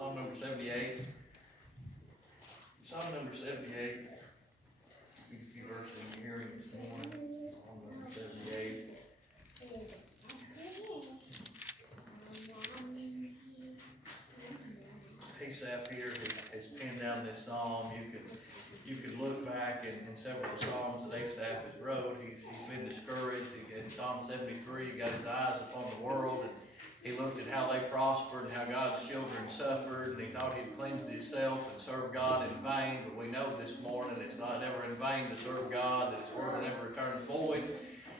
Psalm number 78. Psalm number 78. A few verses in hearing this morning. Psalm number 78. Asaph here has penned down this psalm. You could look back in several of the psalms that Asaph has wrote. He's been discouraged. In Psalm 73, he got his eyes upon the world, and he looked at how they prospered and how God's children suffered, and he thought he'd cleansed himself and served God in vain. But we know this morning it's not never in vain to serve God, that his word never returns void,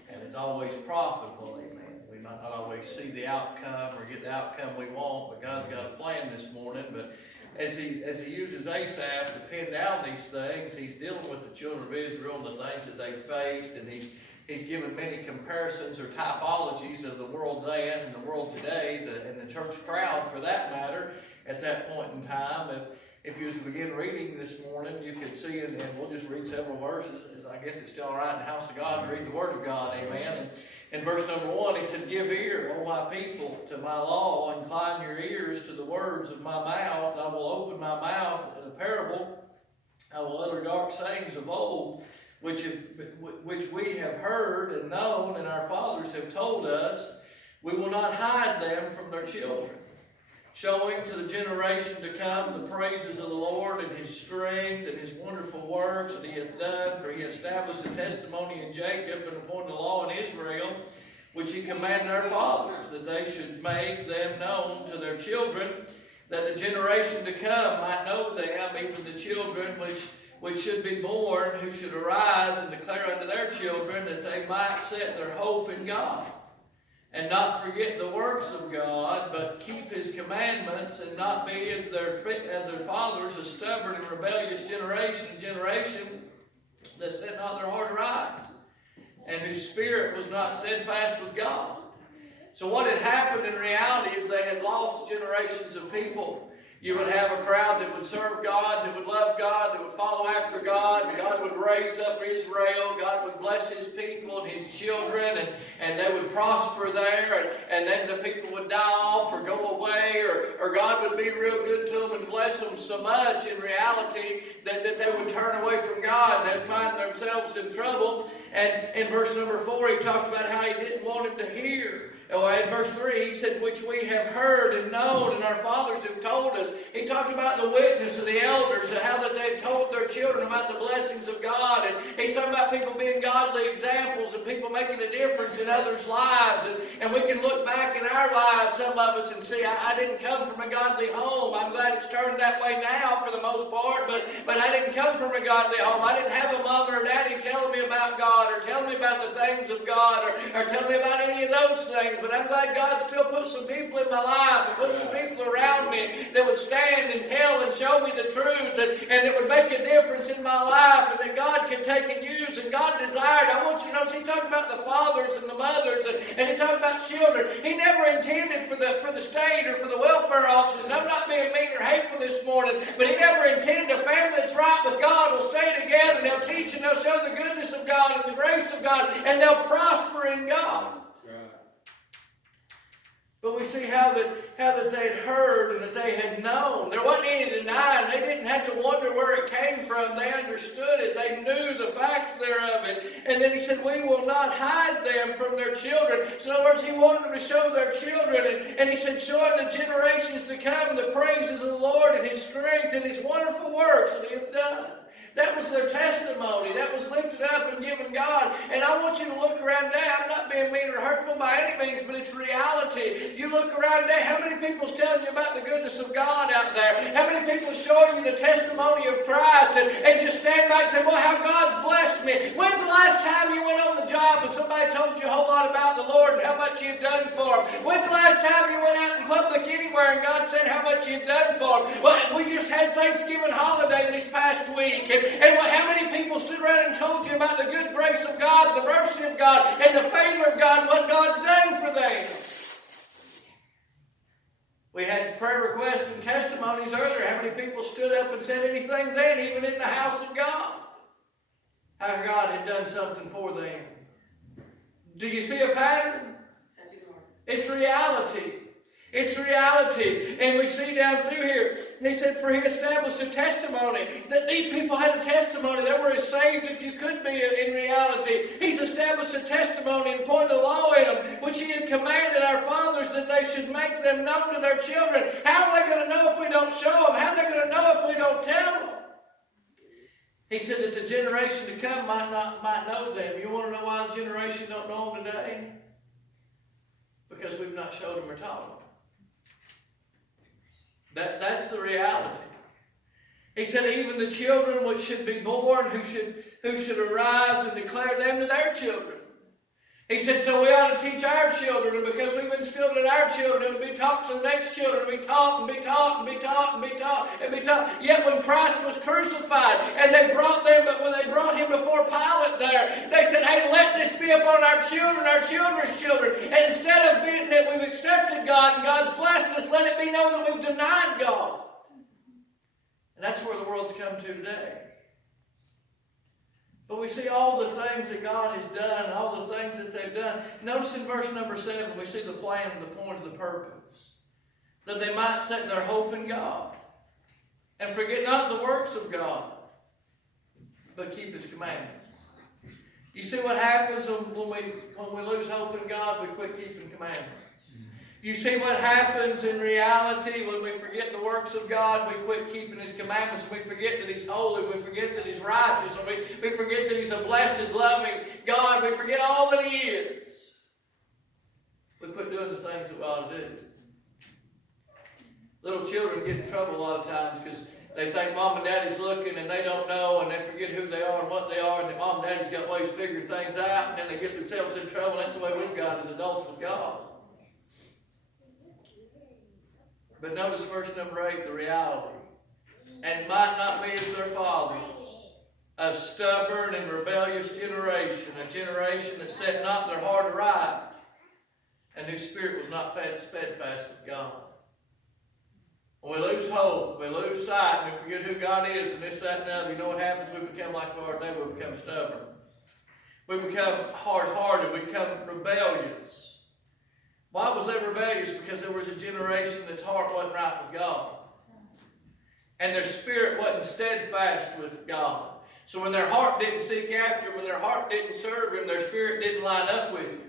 and it's always profitable. Amen. We might not always see the outcome or get the outcome we want, but God's got a plan this morning. But as he uses Asaph to pin down these things, he's dealing with the children of Israel and the things that they faced, and he's given many comparisons or typologies of the world then and the world today, and the church crowd for that matter, at that point in time. If you was to begin reading this morning, you could see, and we'll just read several verses, as I guess it's still all right in the house of God to read the Word of God, amen. And in verse number 1, he said, "Give ear, O my people, to my law, incline your ears to the words of my mouth. I will open my mouth in a parable. I will utter dark sayings of old, which we have heard and known, and our fathers have told us. We will not hide them from their children, showing to the generation to come the praises of the Lord and his strength and his wonderful works that he hath done. For he established a testimony in Jacob and appointed a law in Israel, which he commanded our fathers, that they should make them known to their children, that the generation to come might know them, even the children which should be born, who should arise and declare unto their children, that they might set their hope in God, and not forget the works of God, but keep his commandments, and not be as their fathers, a stubborn and rebellious generation that set not their heart right, and whose spirit was not steadfast with God." So what had happened in reality is they had lost generations of people. You would have a crowd that would serve God, that would love God, that would follow after God. God would raise up Israel. God would bless his people and his children, and they would prosper there. And then the people would die off or go away, or God would be real good to them and bless them so much in reality that they would turn away from God. They'd find themselves in trouble. And in verse number 4, he talked about how he didn't want him to hear. In verse 3, he said, "Which we have heard and known, and our fathers have told us." He talked about the witness of the elders, and how that they had told their children about the blessings of God. And he's talking about people being godly examples and people making a difference in others' lives. And we can look back in our lives, some of us, and see, I didn't come from a godly home. I'm glad it's turned that way now for the most part, but I didn't come from a godly home. I didn't have a mom or a daddy telling me about God, or telling me about the things of God, or telling me about any of those things. But I'm glad God still put some people in my life and put some people around me that would stand and tell and show me the truth, and that would make a difference in my life, and that God could take and use. And God desired, I want you to notice, he talked about the fathers and the mothers, and he talked about children. He never intended for the state or for the welfare offices, and I'm not being mean or hateful this morning, but he never intended a family that's right with God will stay together, and they'll teach and they'll show the goodness of God and the grace of God, and they'll prosper in God. But we see how that they had heard and that they had known. There wasn't any denying. They didn't have to wonder where it came from. They understood it. They knew the facts thereof. And then he said, "We will not hide them from their children." So in other words, he wanted them to show their children. And he said, "Showing the generations to come the praises of the Lord and his strength and his wonderful works that he hath done." That was their testimony. That was lifted up and given God. And I want you to look around today. I'm not being mean or hurtful by any means, but it's reality. You look around today, how many people's telling you about the goodness of God out there? How many people showing you the testimony of Christ and just stand back and say, "Well, how God's blessed me." When's the last time you went on the job and somebody told you a whole lot about the Lord and how much you've done for him? When's the last time you went out in public anywhere and God said how much you've done for him? Well, we just had Thanksgiving holiday this past week. And how many people stood around and told you about the good grace of God, the mercy of God, and the favor of God, what God's done for them? We had prayer requests and testimonies earlier. How many people stood up and said anything then, even in the house of God? How God had done something for them. Do you see a pattern? It's reality. It's reality. And we see down through here, he said, for he established a testimony. That these people had a testimony. They were as saved if you could be in reality. He's established a testimony and poured the law in them, which he had commanded our fathers that they should make them known to their children. How are they going to know if we don't show them? How are they going to know if we don't tell them? He said that the generation to come might know them. You want to know why the generation don't know them today? Because we've not showed them or taught them. That's the reality. He said even the children which should be born, who should arise and declare them to their children. He said, so we ought to teach our children, and because we've instilled in our children, it will be taught to the next children, and be taught, and be taught, and be taught, and be taught, and be taught. Yet when Christ was crucified, and they brought him before Pilate there, they said, hey, let this be upon our children's children. And instead of being that we've accepted God, and God's blessed us, let it be known that we've denied God. And that's where the world's come to today. But we see all the things that God has done, and all the things that they've done. Notice in verse number 7, we see the plan and the point of the purpose. That they might set their hope in God. And forget not the works of God, but keep His commandments. You see what happens when we lose hope in God? We quit keeping commandments. You see what happens in reality when we forget the works of God? We quit keeping His commandments. We forget that He's holy. We forget that He's righteous. And we forget that He's a blessed, loving God. We forget all that He is. We quit doing the things that we ought to do. Little children get in trouble a lot of times because they think mom and daddy's looking and they don't know, and they forget who they are and what they are, and that mom and daddy's got ways of figuring things out, and then they get themselves in trouble. That's the way we've got as adults with God. But notice verse number 8, the reality. And might not be as their fathers, a stubborn and rebellious generation, a generation that set not their heart aright, and whose spirit was not steadfast with God. When we lose hope, we lose sight, and we forget who God is, and this, that, and the other, you know what happens? We become like we are today. We become stubborn. We become hard-hearted. We become rebellious. Why was they rebellious? Because there was a generation that's heart wasn't right with God. And their spirit wasn't steadfast with God. So when their heart didn't seek after Him, when their heart didn't serve Him, their spirit didn't line up with Him.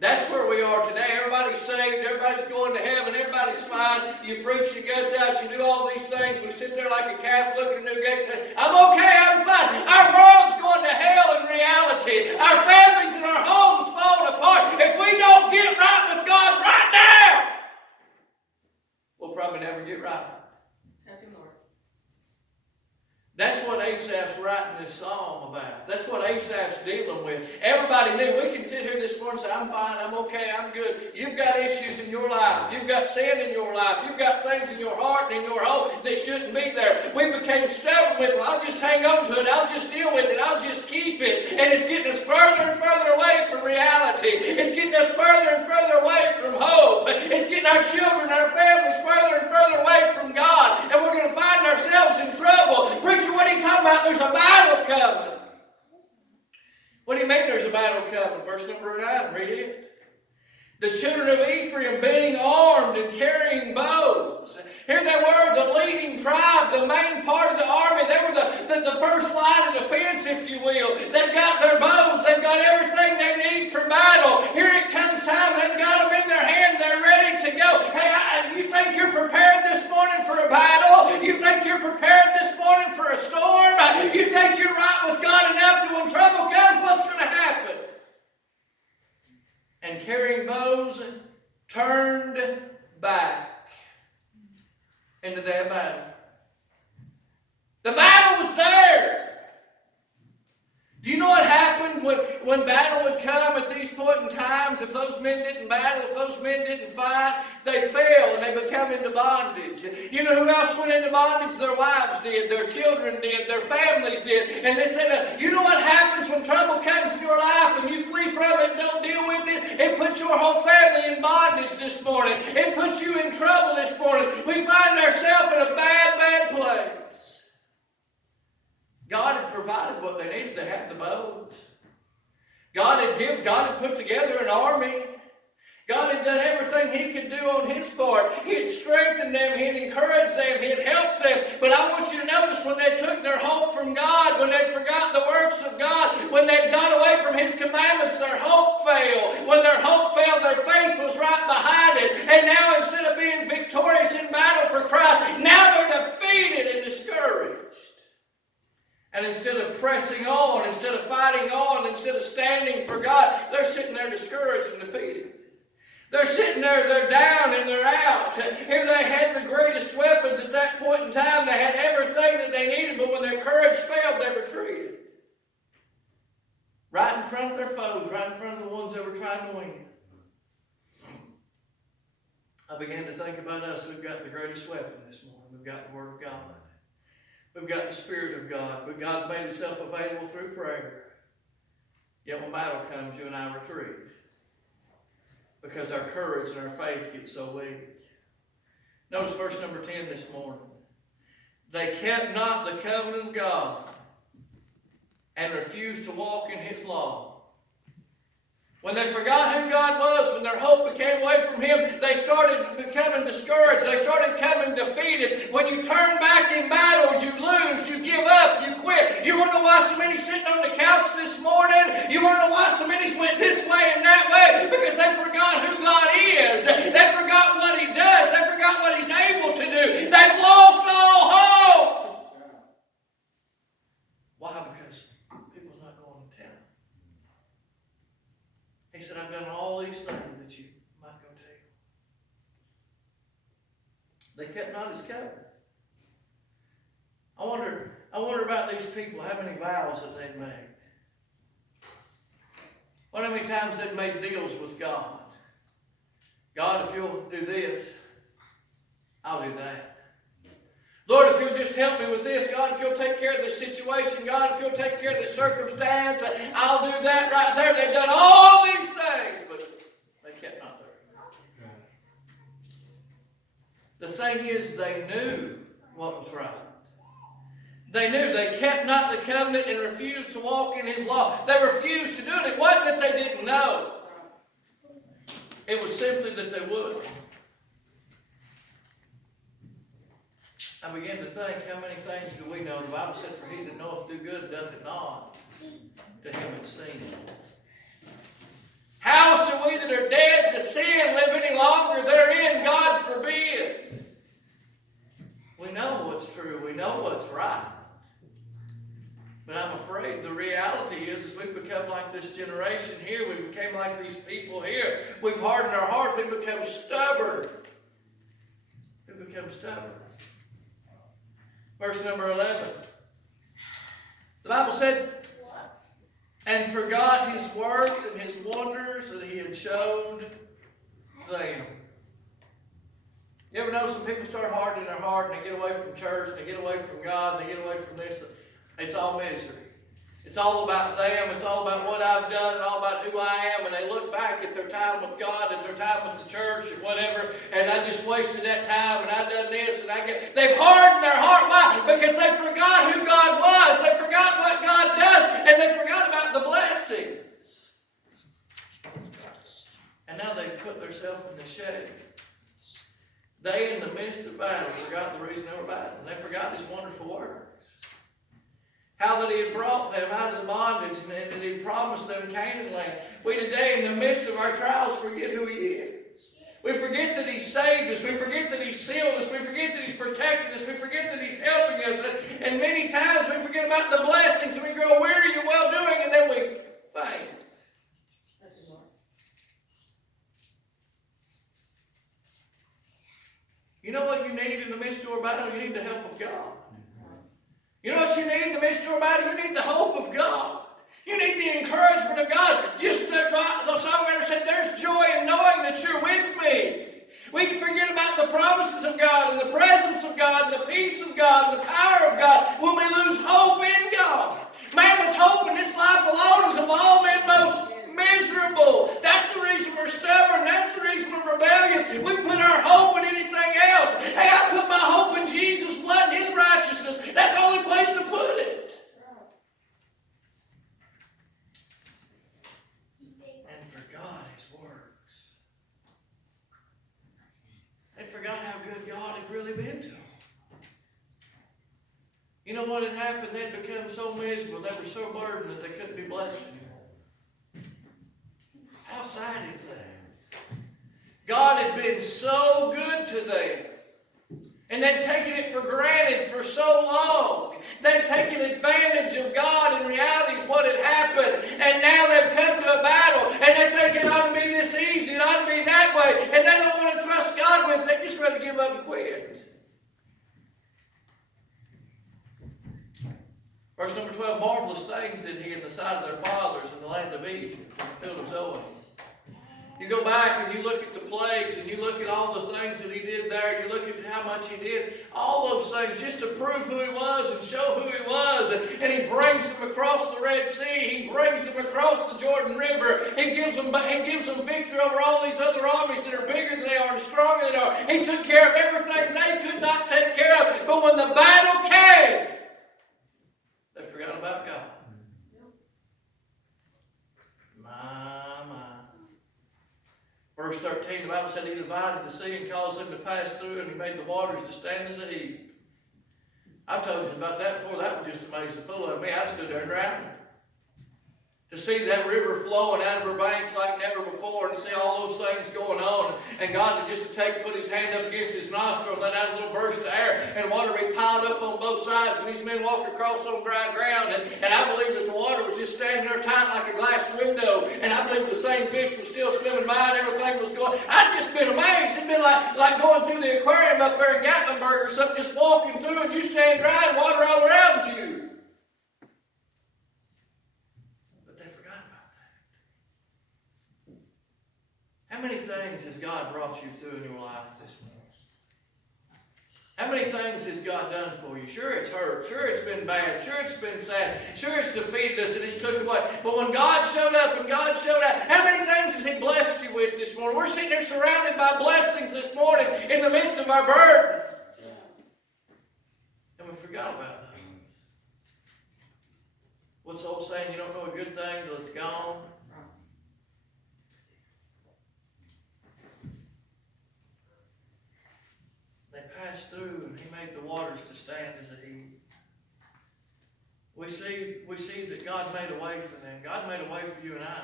That's where we are today. Everybody's saved. Everybody's going to heaven. Everybody's fine. You preach your guts out. You do all these things. We sit there like a calf looking at a new gate saying, I'm okay. I'm fine. Our world's going to hell in reality. Our families and our homes falling apart. If we don't get right with God right now, we'll probably never get right. That's what Asaph's writing this psalm about. That's what Asaph's dealing with. Everybody knew. We can sit here this morning and say, I'm fine, I'm okay, I'm good. You've got issues in your life. You've got sin in your life. You've got things in your heart and in your home that shouldn't be there. We became stubborn with it. I'll just hang on to it. I'll just deal with it. I'll just keep it. And it's getting us further and further away from reality. It's getting us further and further away from hope. It's getting our children, our families further and further away from God. And we're going to find ourselves in trouble. Preacher, what are you talking about? There's a battle coming. What do you mean there's a battle coming? Verse number 9, read it. The children of Ephraim being armed and carrying bows. Here they were, the leading tribe, the main part of the army. They were the first line of defense, if you will. They've got their bows. They've got everything they need for battle. Here it comes time. They've got them in their hand. They're ready to go. Hey, you think you're prepared this morning for a battle? You think you're prepared this morning for a storm? You think you're right with God enough that when trouble comes, what's going to happen? And carrying bows, turned back in the day of battle. The battle was there. Do you know what happened when battle would come at these point in times? If those men didn't battle, if those men didn't fight, they fell and they become into bondage. You know who else went into bondage? Their wives did, their children did, their families did. And they said, you know what happens when trouble comes in your life and you flee from it and don't deal with it? It puts your whole family in bondage this morning. It puts you in trouble this morning. We find ourselves in a bad, bad place. God had provided what they needed. They had the bows. God had put together an army. God had done everything He could do on His part. He had strengthened them. He had encouraged them. He had helped them. But I want you to notice when they took their hope from God, when they forgot the works of God, when they got away from His commandments, their hope failed. When their hope failed, their faith was right behind it. And now instead of being victorious in battle for Christ, now they're defeated and discouraged. And instead of pressing on, instead of fighting on, instead of standing for God, they're sitting there discouraged and defeated. They're sitting there, they're down and they're out. Here they had the greatest weapons at that point in time. They had everything that they needed, but when their courage failed, they retreated. Right in front of their foes, right in front of the ones that were trying to win. I began to think about us. We've got the greatest weapon this morning. We've got the Word of God. We've got the Spirit of God. But God's made Himself available through prayer. Yet when battle comes, you and I retreat. Because our courage and our faith gets so weak. Notice verse number 10 this morning. They kept not the covenant of God and refused to walk in His law. When they forgot who God was, when their hope became away from Him, they started becoming discouraged. They started becoming defeated. When you turn back in battle, you lose, you give up, you quit. You want to know why so many sitting on the couch this morning? You want to know why so many went this way and that way? Because they forgot who God is. They forgot what He does. They forgot what He's able to do. They've lost all hope. Why? Because people's not going to town. He said, I've done all these things that you might go tell. They kept not His covenant. I wonder about these people, how many vows that they'd made. I wonder how many times they'd made deals with God. God, if you'll do this, I'll do that. Lord, if you'll just help me with this, God, if you'll take care of this situation, God, if you'll take care of this circumstance, I'll do that right there. They've done all these things, but they kept not there. The thing is, they knew what was right. They knew. They kept not the covenant and refused to walk in His law. They refused to do it. It wasn't that they didn't know. It was simply that they would. I began to think, how many things do we know? The Bible says, for he that knoweth do good doth it not. To him it's seen. How shall we that are dead to sin live any longer therein? God forbid. We know what's true. We know what's right. But I'm afraid the reality is we've become like this generation here. We became like these people here. We've hardened our hearts. We've become stubborn. We've become stubborn. Verse number 11. The Bible said, and forgot His works and His wonders that He had showed them. You ever know some people start hardening their heart and they get away from church and they get away from God and they get away from this? It's all misery. It's all about them. It's all about what I've done and all about who I am. And they look back at their time with God, at their time with the church and whatever, and I just wasted that time and I done this and they've hardened their heart. Why? Because they forgot who God was. They forgot what God does, and they forgot about the blessings. And now they've put themselves in the shade. They, in the midst of battle, forgot the reason they were battling. They forgot His wonderful works. How that He had brought them out of the bondage and that He promised them Canaan land. We today, in the midst of our trials, forget who He is. We forget that He's saved us. We forget that He's sealed us. We forget that He's protected us. We forget that He's helping us. And many times we forget about the blessings and we grow weary of well-doing and then we faint. You know what you need in the midst of our battle? You need the help of God. You know what you need in the midst of our battle? You need the hope of God. You need the encouragement of God. Just the songwriter said, there's joy in knowing that you're with me. We can forget about the promises of God and the presence of God and the peace of God and the power of God when we lose hope in God. Man with hope in this life alone is of all men most miserable. That's the reason we're stubborn. That's the reason we're rebellious. We put our hope in anything else. Hey, I put my hope in Jesus' blood and His righteousness. That's the only place to put it. And forgot His works. You know what had happened? They'd become so miserable, they were so burdened that they couldn't be blessed anymore. How sad is that? God had been so good to them. And they'd taken it for granted for so long. They'd taken advantage of God and realities, what had happened. And now they've come to a battle. And they think it ought to be this easy. It ought to be that way. And they don't want to trust God with it. They just rather give up and quit. Verse number 12, marvelous things did he in the sight of their fathers in the land of Egypt, in the field of Zoan. You go back and you look at the plagues and you look at all the things that he did there. You look at how much he did. All those things just to prove who he was and show who he was. And he brings them across the Red Sea. He brings them across the Jordan River. He gives them victory over all these other armies that are bigger than they are and stronger than they are. He took care of everything they could not take care of. But when the battle came, they forgot about God. Verse 13, the Bible said he divided the sea and caused them to pass through, and he made the waters to stand as a heap. I've told you about that before. That would just amaze the fool out of me. I stood there and drowned. To see that river flowing out of her banks like never before, and see all those things going on, and God would just put his hand up against his nostril and let out a little burst of air, and water be piled up on both sides, and these men walked across on dry ground, and I believe that the water was just standing there tight like a glass window, and I believe the same fish was still swimming by, and everything was going. I'd just been amazed. It'd been like going through the aquarium up there in Gatlinburg or something, just walking through, and you stand dry and water all around you. How many things has God brought you through in your life this morning? How many things has God done for you? Sure, it's hurt. Sure, it's been bad. Sure, it's been sad. Sure, it's defeated us and it's took away. But when God showed up and God showed out, how many things has he blessed you with this morning? We're sitting there surrounded by blessings this morning in the midst of our burden. And we forgot about those. What's the old saying? You don't know a good thing till it's gone. Passed through, and he made the waters to stand as a heap. We see that God made a way for them. God made a way for you and I.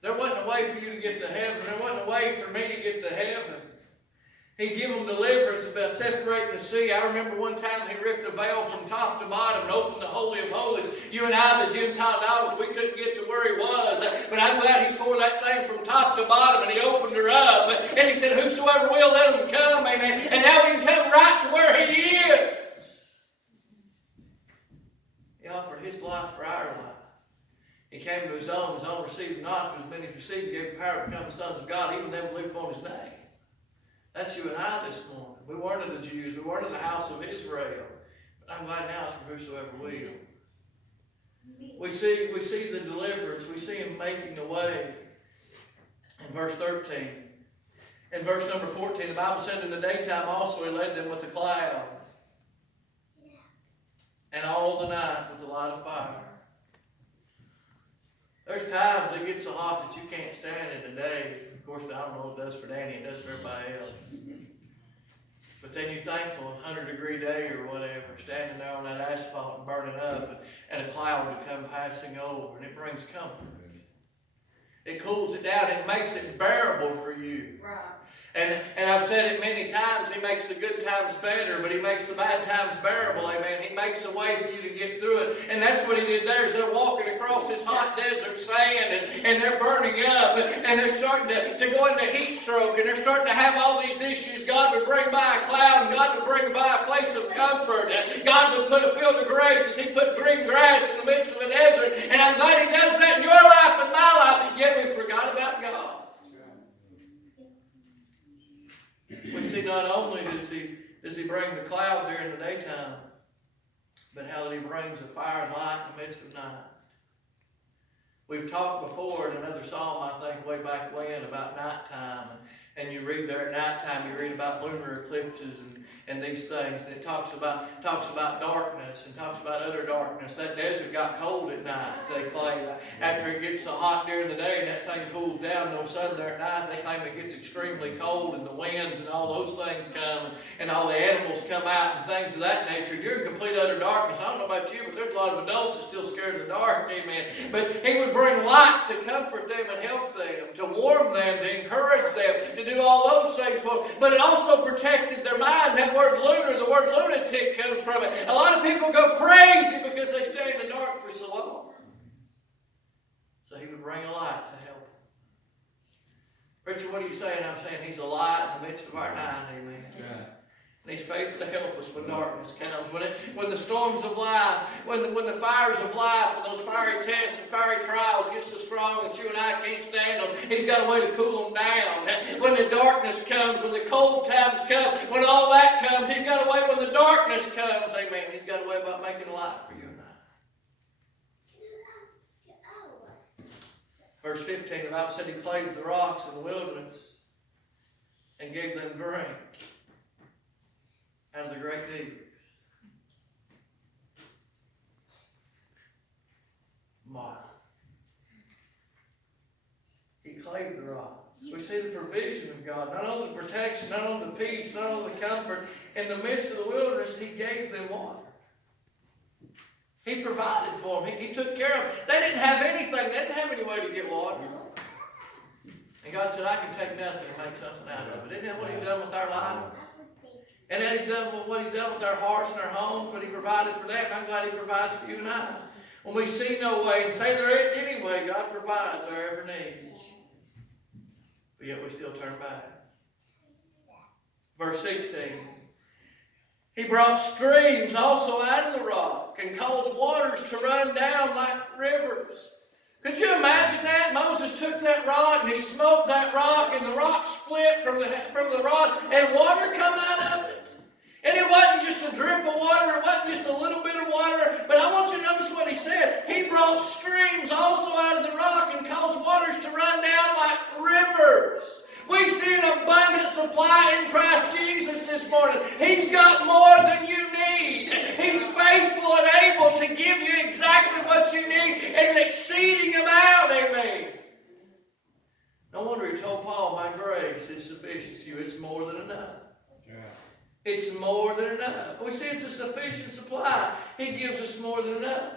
There wasn't a way for you to get to heaven. There wasn't a way for me to get to heaven. He gave them deliverance about separating the sea. I remember one time he ripped a veil from top to bottom and opened the Holy of Holies. You and I, the Gentile dogs, we couldn't get to where he was. But I'm glad he tore that thing from top to bottom and he opened her up. And he said, whosoever will, let him come. Amen. And now we can come right to where he is. He offered his life for our life. He came to his own received not. But as many as received, he gave power to become the sons of God, even them who believe upon his name. That's you and I this morning. We weren't of the Jews. We weren't of the house of Israel. But I'm glad now it's for whosoever will. We see the deliverance. We see him making the way. In verse 13. In verse number 14, the Bible said in the daytime also he led them with a cloud. And all the night with a light of fire. There's times it gets so hot that you can't stand it today. Of course, I don't know what it does for Danny. It does for everybody else. But then you're thankful, a 100-degree day or whatever, standing there on that asphalt and burning up, and a cloud would come passing over, and it brings comfort. It cools it down. It makes it bearable for you. Right. And I've said it many times, he makes the good times better, but he makes the bad times bearable, amen. He makes a way for you to get through it. And that's what he did there, is they're walking across this hot desert sand, and they're burning up, and they're starting to go into heat stroke, and they're starting to have all these issues. God would bring by a cloud, and God would bring by a place of comfort. God would put a field of grace as he put green grass in the midst of a desert. And I'm glad he does that in your life and my life, yet we forgot about God. We see not only does he bring the cloud there in the daytime, but how that he brings a fire and light in the midst of night. We've talked before in another psalm, I think, way back when, about nighttime And you read there at nighttime, you read about lunar eclipses and these things. And it talks about darkness and talks about utter darkness. That desert got cold at night, they claim. After it gets so hot during the day and that thing cools down, no sun there at night, they claim it gets extremely cold and the winds and all those things come and all the animals come out and things of that nature. You're in complete utter darkness. I don't know about you, but there's a lot of adults that still scared of the dark, amen. But he would bring light to comfort them and help them, to warm them, to encourage them, to do all those things for them. But it also protected their mind. That word lunar, the word lunatic comes from it. A lot of people go crazy because they stay in the dark for so long. So he would bring a light to help them. Preacher, what are you saying? I'm saying he's a light in the midst of our night, amen. Yeah. And he's faithful to help us when darkness comes. When the storms of life, when the fires of life, when those fiery tests and fiery trials get so strong that you and I can't stand them, he's got a way to cool them down. When the darkness comes, when the cold times come, when all that comes, he's got a way when the darkness comes, amen. He's got a way about making a light for you and I. Verse 15, the Bible said he clave the rocks in the wilderness and gave them drink out of the great deeps. My. He clave the rock. We see the provision of God, not only the protection, not only the peace, not only the comfort. In the midst of the wilderness, he gave them water. He provided for them. He took care of them. They didn't have anything. They didn't have any way to get water. And God said, I can take nothing and make something out of it. Isn't that what he's done with our lives? And that he's done what he's done with our hearts and our homes, but he provided for that, and I'm glad he provides for you and I. When we see no way and say there ain't any way, God provides our every need. But yet we still turn back. Verse 16. He brought streams also out of the rock and caused waters to run down like rivers. Could you imagine that? Moses took that rod and he smote that rock and the rock split from the rod and water come out of it. And it wasn't just a drip of water, it wasn't just a little bit of water, but I want you to notice what he said. He brought streams also out of the rock and caused waters to run down like rivers. We see an abundant supply in Christ Jesus this morning. He's got more than you need. He's faithful and able to give you exactly what you need and an exceeding amount. Amen. No wonder he told Paul, my grace is sufficient to you. It's more than enough. Yeah. It's more than enough. We see it's a sufficient supply. He gives us more than enough.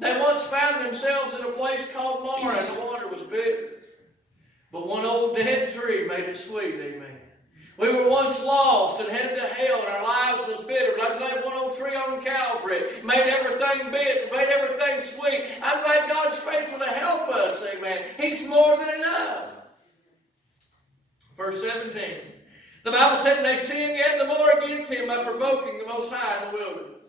They once found themselves in a place called Marah, and the water was bitter. But one old dead tree made it sweet, amen. We were once lost and headed to hell, and our lives was bitter. But I'm glad one old tree on Calvary made everything bitter, made everything sweet. I'm glad God's faithful to help us, amen. He's more than enough. Verse 17. The Bible said, and they sinned yet the more against him by provoking the Most High in the wilderness.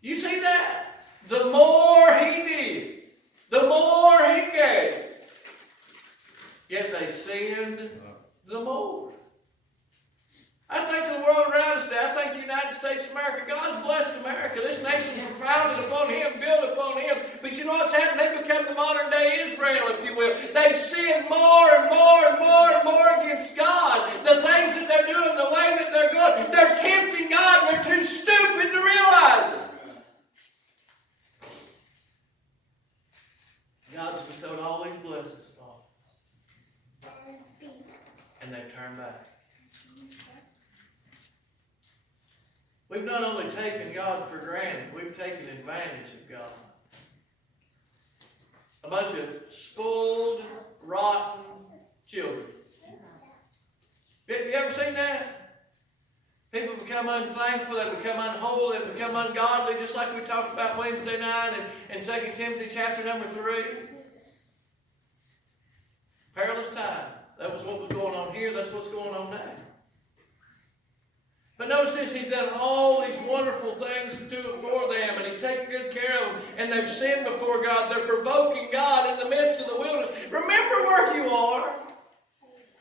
You see that? The more he did, the more he gave. Yet they sinned the more. I think the world around us today, I think the United States of America, God's blessed America. This nation's founded upon him, built upon him. But you know what's happened? They've become the modern day Israel, if you will. They've sinned more and more and more and more against God. The things that they're doing, the way that they're going, they're tempting God and they're too stupid to realize it. God's bestowed all these blessings upon them. And they turn back. We've not only taken God for granted, we've taken advantage of God. A bunch of spoiled, rotten children. Have you ever seen that? People become unthankful, they become unholy, they become ungodly, just like we talked about Wednesday night in 2 Timothy chapter number 3. Perilous time. That was what was going on here, that's what's going on now. But notice this, he's done all these wonderful things for them, and he's taken good care of them, and they've sinned before God. They're provoking God in the midst of the wilderness. Remember where you are.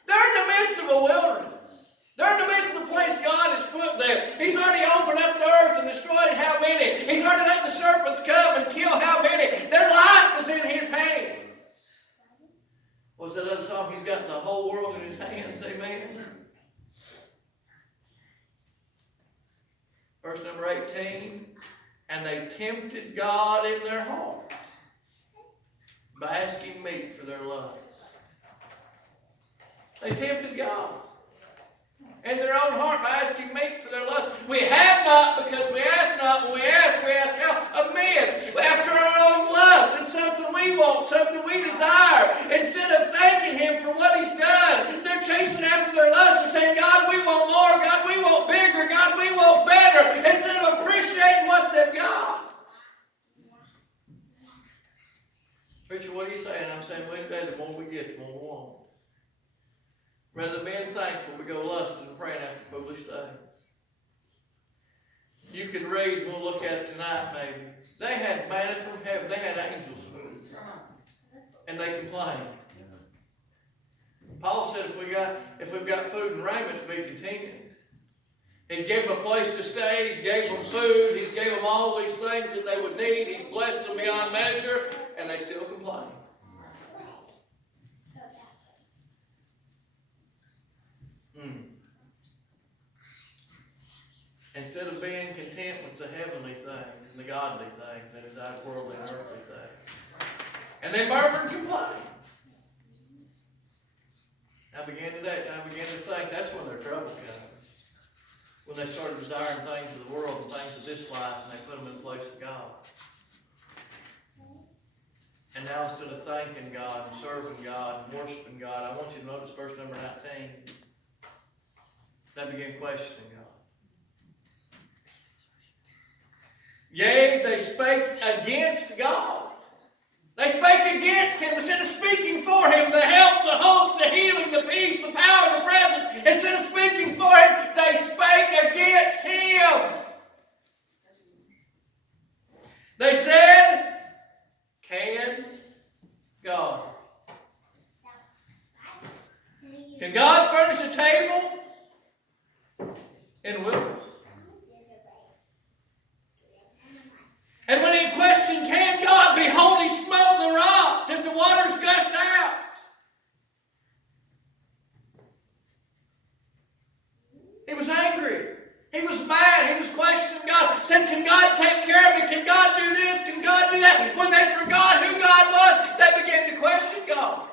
They're in the midst of a wilderness. They're in the midst of the place God has put them. He's already opened up the earth and destroyed how many? He's already let the serpents come and kill how many? Their life was in his hands. What's that other song? He's got the whole world in his hands. Amen. Verse number 18. And they tempted God in their heart by asking meat for their lust. They tempted God in their own heart by asking meat for their lust. We have not because we ask not. When we ask how? Amiss. After our own lust. It's something we want, something we desire. Instead of thanking Him for what He's done, they're chasing after their lust. They're saying, God, we want more. God, we want bigger. God, we want better. Instead of appreciating what they've got. Preacher, what are you saying? I'm saying, well, today, the more we get, the more we want. Rather than being thankful, we go lusting and praying after foolish things. You can read, we'll look at it tonight maybe. They had manna from heaven. They had angels' food. And they complained. Paul said if we've got food and raiment to be content. He's gave them a place to stay. He's gave them food. He's gave them all these things that they would need. He's blessed them beyond measure. And they still complain. Instead of being content with the heavenly things and the godly things that is our worldly and earthly things. And they murmur and complain. I began to think that's when their trouble comes. When they started desiring things of the world and things of this life and they put them in place of God. And now instead of thanking God and serving God and worshiping God, I want you to notice verse number 19. They began questioning God. Yea, they spake against God. They spake against Him instead of speaking for Him. The help, the hope, the healing, the peace, the power, the presence. Instead of speaking for Him, they spake against Him. They said, can God? Can God furnish a table in wilderness? And when he questioned, can God? Behold, he smote the rock that the waters gushed out. He was angry. He was mad. He was questioning God. Said, can God take care of me? Can God do this? Can God do that? When they forgot who God was, they began to question God.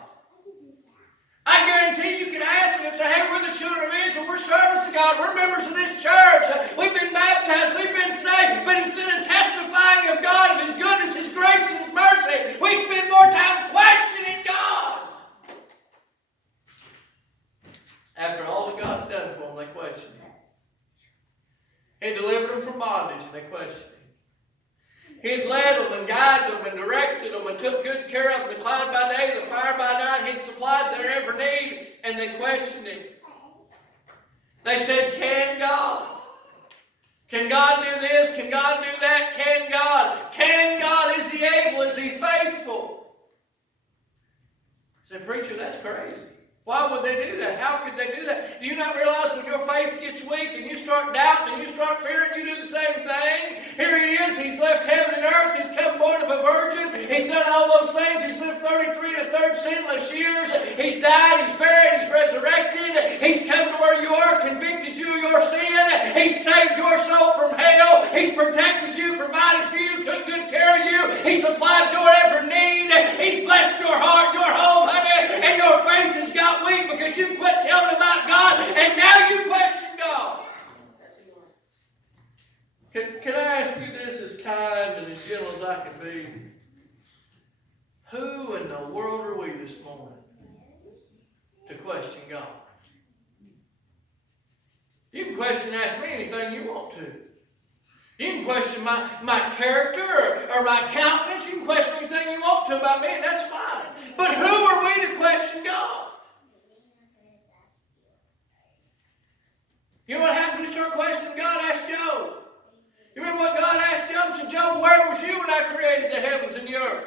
I guarantee you can ask them and say, hey, we're the children of Israel. We're servants of God. We're members of this church. We've been baptized. We've been saved. But instead of testifying of God, of His goodness, His grace, and His mercy, we spend more time questioning God. After all that God had done for them, they questioned Him. He delivered them from bondage, and they questioned Him. He had led them and guided them and directed them and took good care of them. The cloud by day, the fire by night. He'd supplied their every need, and they questioned Him. They said, can God? Can God do this? Can God do that? Can God? Can God? Is He able? Is He faithful? I said, preacher, that's crazy. Why would they do that? How could they do that? Do you not realize when your faith gets weak and you start doubting and you start fearing, you do the same thing? Here He is. He's left heaven and earth. He's come born of a virgin. He's done all those things. He's lived 33 to 3rd sinless years. He's died. He's buried. He's resurrected. He's come to where you are, convicted you of your sin. He's saved your soul from hell. He's protected you, provided for you, took good care of you. He supplied your every need. He's blessed your heart, your home, honey, and your faith has got weak because you quit telling about God and now you question God. Can I ask you this as kind and as gentle as I can be? Who in the world are we this morning to question God? You can question and ask me anything you want to. You can question my character or my countenance. You can question anything you want to about me, and that's fine. But who are we to question God? You know what happened when you start questioning God? Ask Job. You remember what God asked Job? He said, Job, where was you when I created the heavens and the earth?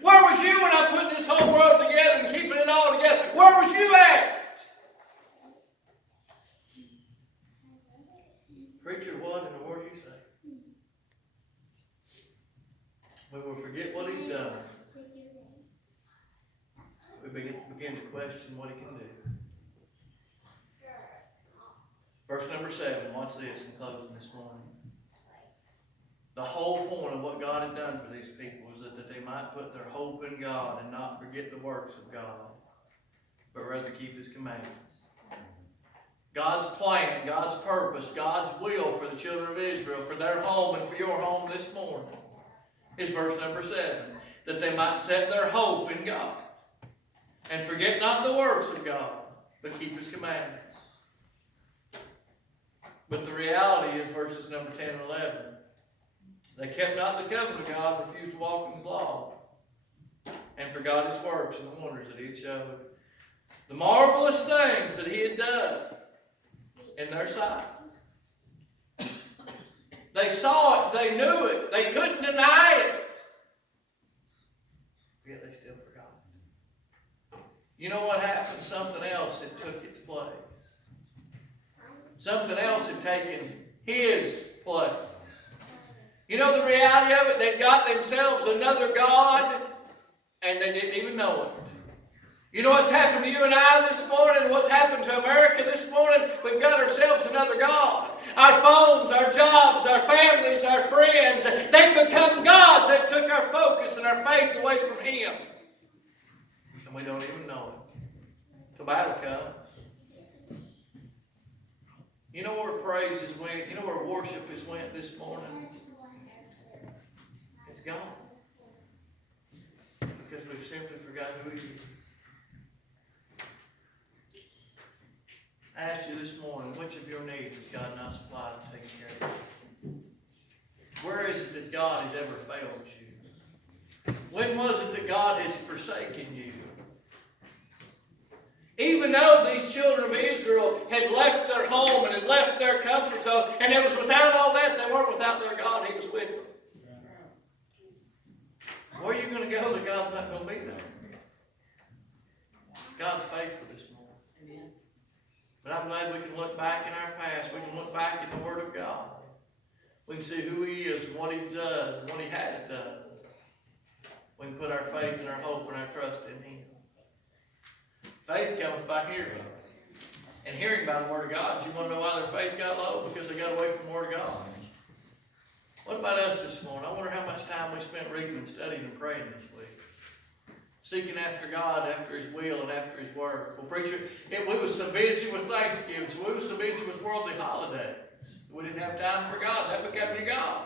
Where was you when I put this whole world together and keeping it all together? Where was you at? Preacher, what in the world you say? When we forget what He's done, we begin to question what he can do. Verse number 7, watch this in closing this morning. The whole point of what God had done for these people was that they might put their hope in God and not forget the works of God, but rather keep His commandments. God's plan, God's purpose, God's will for the children of Israel, for their home and for your home this morning, is verse number 7. That they might set their hope in God and forget not the works of God, but keep His commandments. But the reality is verses number 10 and 11. They kept not the covenant of God, and refused to walk in His law, and forgot His works and the wonders that He had showed. The marvelous things that He had done in their sight. They saw it, they knew it, they couldn't deny it. Yet they still forgot. You know what happened? Something else had took its place. Something else had taken His place. You know the reality of it? They got themselves another God, and they didn't even know it. You know what's happened to you and I this morning? What's happened to America this morning? We've got ourselves another God. Our phones, our jobs, our families, our friends, they've become gods. They've took our focus and our faith away from Him. And we don't even know it. Till battle comes. You know where praises went? You know where worship has went this morning? It's gone. Because we've simply forgotten who He is. I asked you this morning, which of your needs has God not supplied and taken care of? Where is it that God has ever failed you? When was it that God has forsaken you? Even though these children of Israel had left their home and had left their comfort zone, and it was without all that, they weren't without their God. He was with them. Where are you going to go that God's not going to be there? God's faithful this morning. But I'm glad we can look back in our past. We can look back in the Word of God. We can see who He is and what He does and what He has done. We can put our faith and our hope and our trust in Him. Faith comes by hearing. And hearing by the Word of God. Do you want to know why their faith got low? Because they got away from the Word of God. What about us this morning? I wonder how much time we spent reading and studying and praying this week. Seeking after God, after His will, and after His Word. Well, preacher, we were so busy with Thanksgiving, so we were so busy with worldly holidays. We didn't have time for God. That became your God.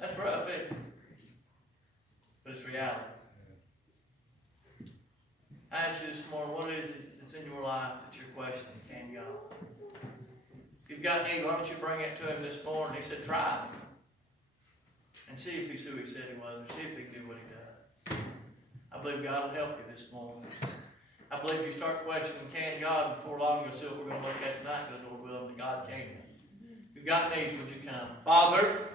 That's rough, isn't it? But it's reality. I ask you this morning, what is it that's in your life that you're questioning? Can God? If you've got need, why don't you bring it to Him this morning? He said, try Him. And see if He's who He said He was, or see if He can do what He does. I believe God will help you this morning. I believe if you start questioning, can God, before long you'll see what we're going to look at tonight, good Lord willing, that God can. If you've got needs, would you come? Father,